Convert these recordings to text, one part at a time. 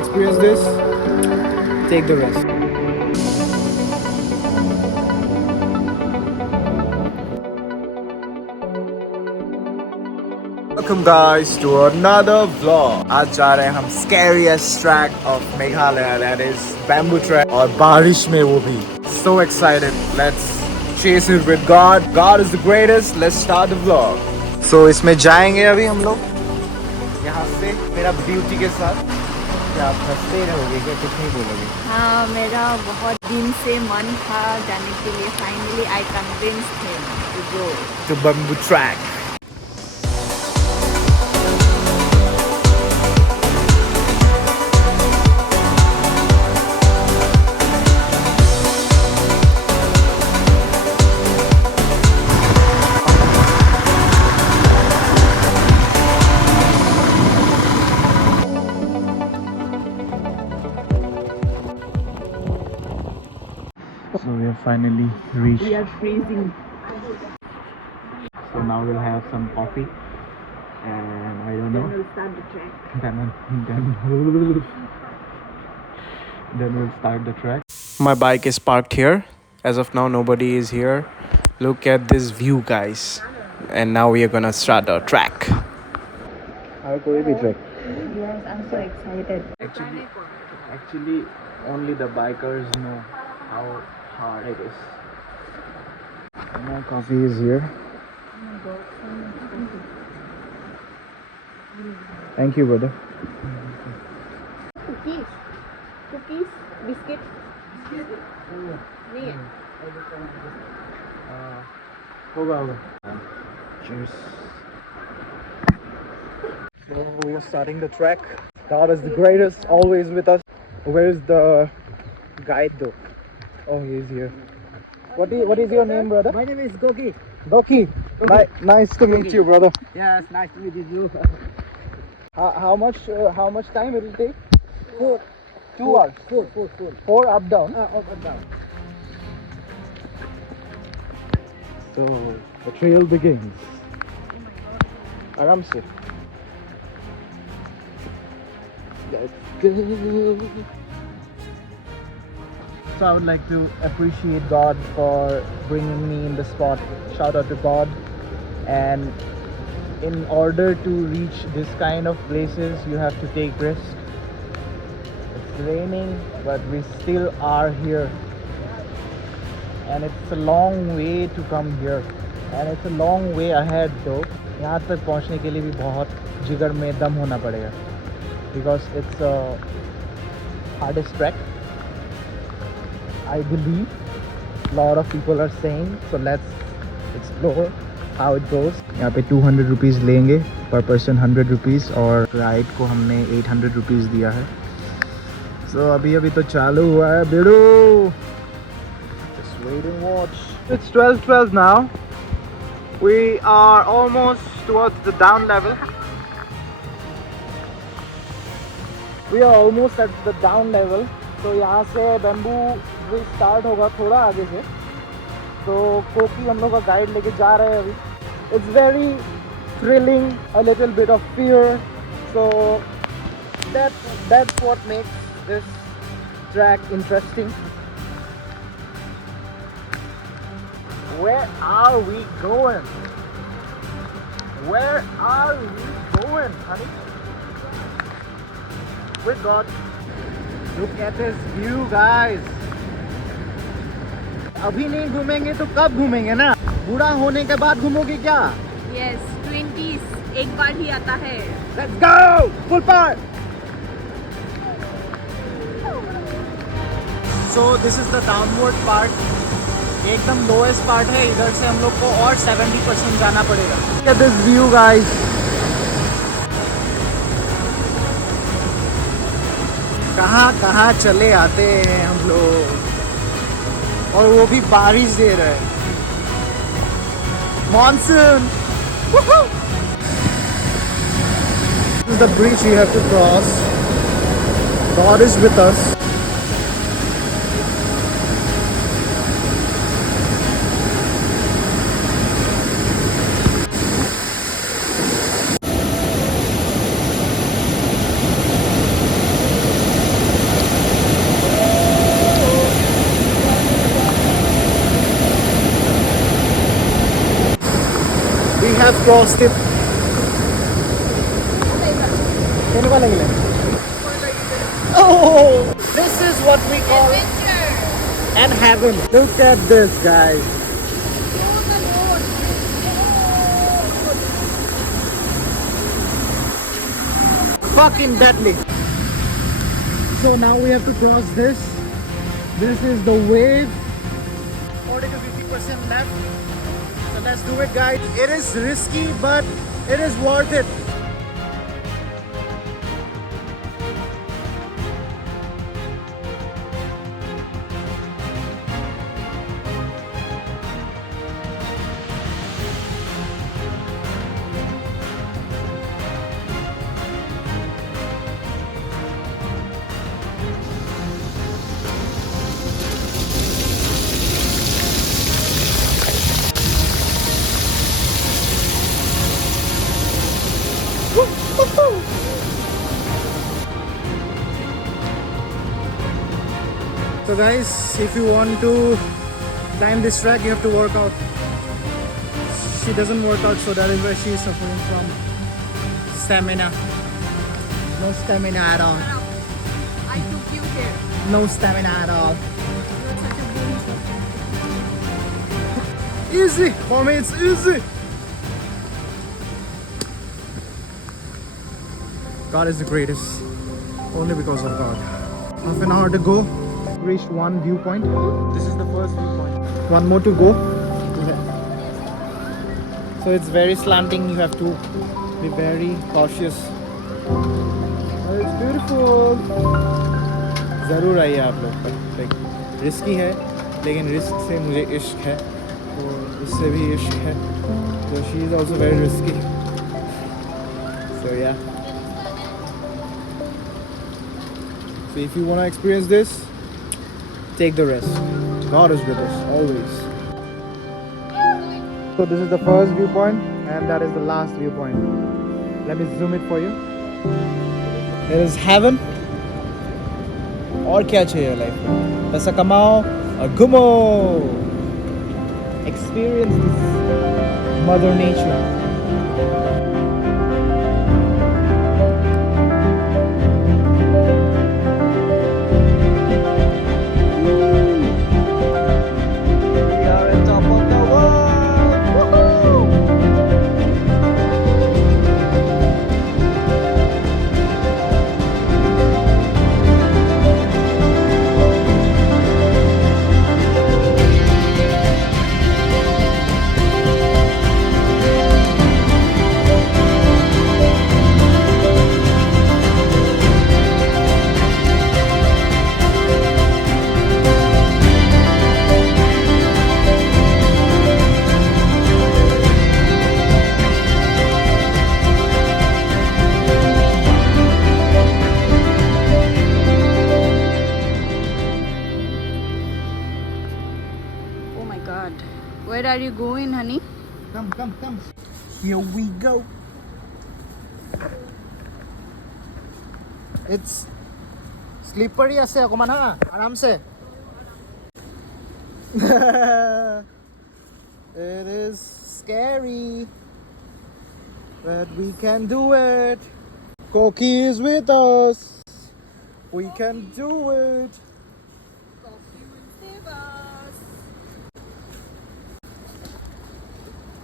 experience this, take the risk. Welcome guys to another vlog. आज जा रहे हैं हम scariest track of Meghalaya, that is bamboo track, और बारिश में वो भी. So excited. Let's chase it with God. God is the greatest. Let's start the vlog. So इसमें जाएंगे अभी हम लोग यहाँ से मेरा ब्यूटी के साथ. क्या आप हंसते रहोगे क्या, कुछ नहीं बोलोगे? हाँ, मेरा बहुत दिन से मन था जाने के लिए. Finally I convinced him to go To bamboo track. So we have finally reached. We are freezing. So now we'll have some coffee, and I don't know. Then we'll start the track. Then we'll start the track. My bike is parked here. As of now, nobody is here. Look at this view, guys. And now we are gonna start our track. कोई भी track. Yes, I'm so excited. Actually, only the bikers know how hard it is. My coffee is here. Thank you, brother. Cookies, biscuit. नहीं है. होगा. Cheers. So we're starting the track. God is the greatest, always with us. Where is the guide though? Oh, he is here. What is your name, brother? My name is Goki. Goki. Nice to meet you, brother. Yes, nice to meet you. How much time it will take? 2 hours. 4. 4 up down. Up and down. So the trail begins. आराम से. Let's go. So I would like to appreciate God for bringing me in the spot. Shout out to God. And in order to reach this kind of places, you have to take risk. It's raining, but we still are here. And it's a long way to come here. And it's a long way ahead though. यहाँ तक पहुँचने के लिए भी बहुत जिगर में दम होना पड़ेगा. Because it's a hardest trek, I believe. A lot of people are saying. So let's explore how it goes. यहाँ पे 200 रुपीज़ लेंगे per person, 100 रुपीज़, और राइड को हमने 800 रुपीज़ दिया है. So अभी तो चालू हुआ है बेड़ो. Just wait and watch. It's 12:12 now. We are almost towards the down level. We are almost at the down level. तो यहाँ से बैम्बू ब्रिज स्टार्ट होगा थोड़ा आगे से. तो कोकी हम लोग का गाइड लेके जा रहे हैं अभी. It's very thrilling, a little bit of fear. So that's what makes this track interesting. Where are we going? Where are we going, honey? With God. Look at this view, guys. अभी नहीं घूमेंगे तो कब घूमेंगे ना? बूढ़ा होने के बाद घूमोगे क्या? Yes, 20s एक बार ही आता है. Let's go! Full power! So this is the downward part. एकदम लोएस्ट पार्ट है. इधर से हम लोग को और 70% जाना पड़ेगा. Look at this view, guys. कहाँ चले आते हैं हम लोग, और वो भी बारिश दे रहे हैं. Monsoon. Woohoo! This is the bridge we have to cross. God is with us. pro tip. কেনেকুৱা লাগিলে? Oh, this is what we call and heaven. Look at this, guys. Fucking deadly. So now we have to cross this. This is the wave. 40 to 50% left. So let's do it, guys. It is risky, but it is worth it. So guys, if you want to climb this track, you have to work out. She doesn't work out, so that is why she is suffering from stamina. No stamina at all. I took you here. No stamina at all. You're such a bully. Easy! For me, it's easy! God is the greatest. Only because of God. Half an hour to go. Reached one viewpoint. This is the first viewpoint. One more to go. So it's very slanting. You have to be very cautious. Oh, it's beautiful. ज़रूर आइए आप लोग पर. Like risky है, लेकिन risk से मुझे इश्क है. तो इससे भी इश्क है. So she is also very risky. So yeah. So if you want to experience this, take the risk. God is with us always. So this is the first viewpoint and that is the last viewpoint. Let me zoom it for you. It is heaven. और क्या चाहिए life में? पैसा कमाओ और घूमो. Experience this mother nature. Where are you going, honey? Come. Here we go. It's slippery ase অকমান হা আরামসে. It is scary, but we can do it. Koki is with us. We can do it. Coffee will save us.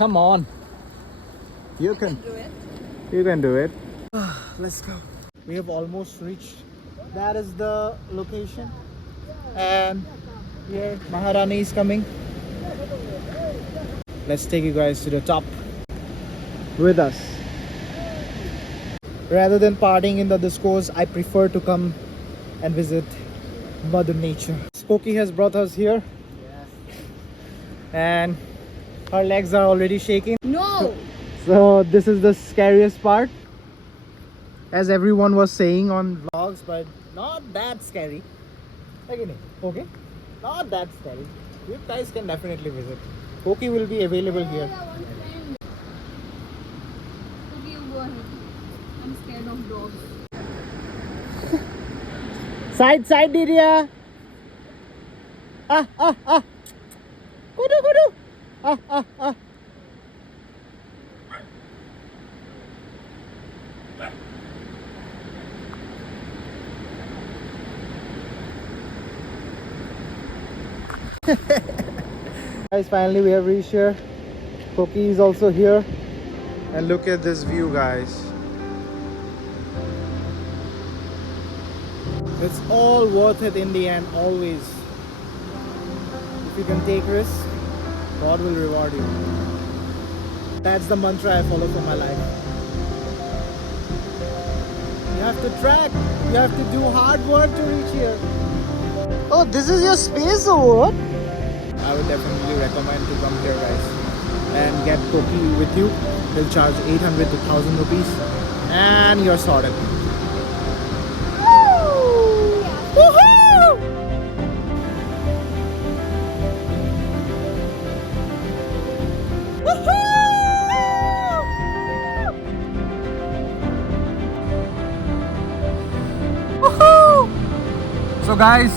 Come on. You can Do it. You can do it. Let's go. We have almost reached. That is the location. And here Maharani is coming. Let's take you guys to the top with us. Rather than partying in the discourse, I prefer to come and visit Mother Nature. Skokie has brought us here. And her legs are already shaking. No! So this is the scariest part, as everyone was saying on vlogs, but not that scary. Okay, not that scary. You guys can definitely visit. Koki will be available here. Okay, you go ahead. I'm scared of dogs. Side, Diria. Kudu. Guys, finally we have reached here. Koki is also here. And look at this view, guys. It's all worth it in the end, always. If you can take risks, God will reward you. That's the mantra I follow for my life. You have to track. You have to do hard work to reach here. Oh, this is your space or what? I would definitely recommend to come here, guys, and get Koki with you. They'll charge 800 to 1000 rupees and you're sorted. So guys,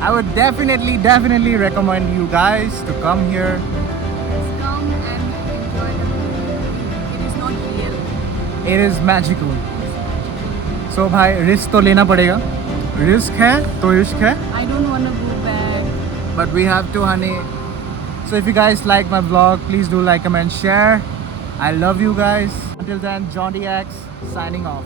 I would definitely recommend you guys to come here. Let's come and enjoy the view. It is not real. It is magical. So भाई risk तो लेना पड़ेगा. Risk है तो इश्क है. I don't want to go back. But we have to, honey. So if you guys like my vlog, please do like, comment, share. I love you guys. Until then, John DX signing off.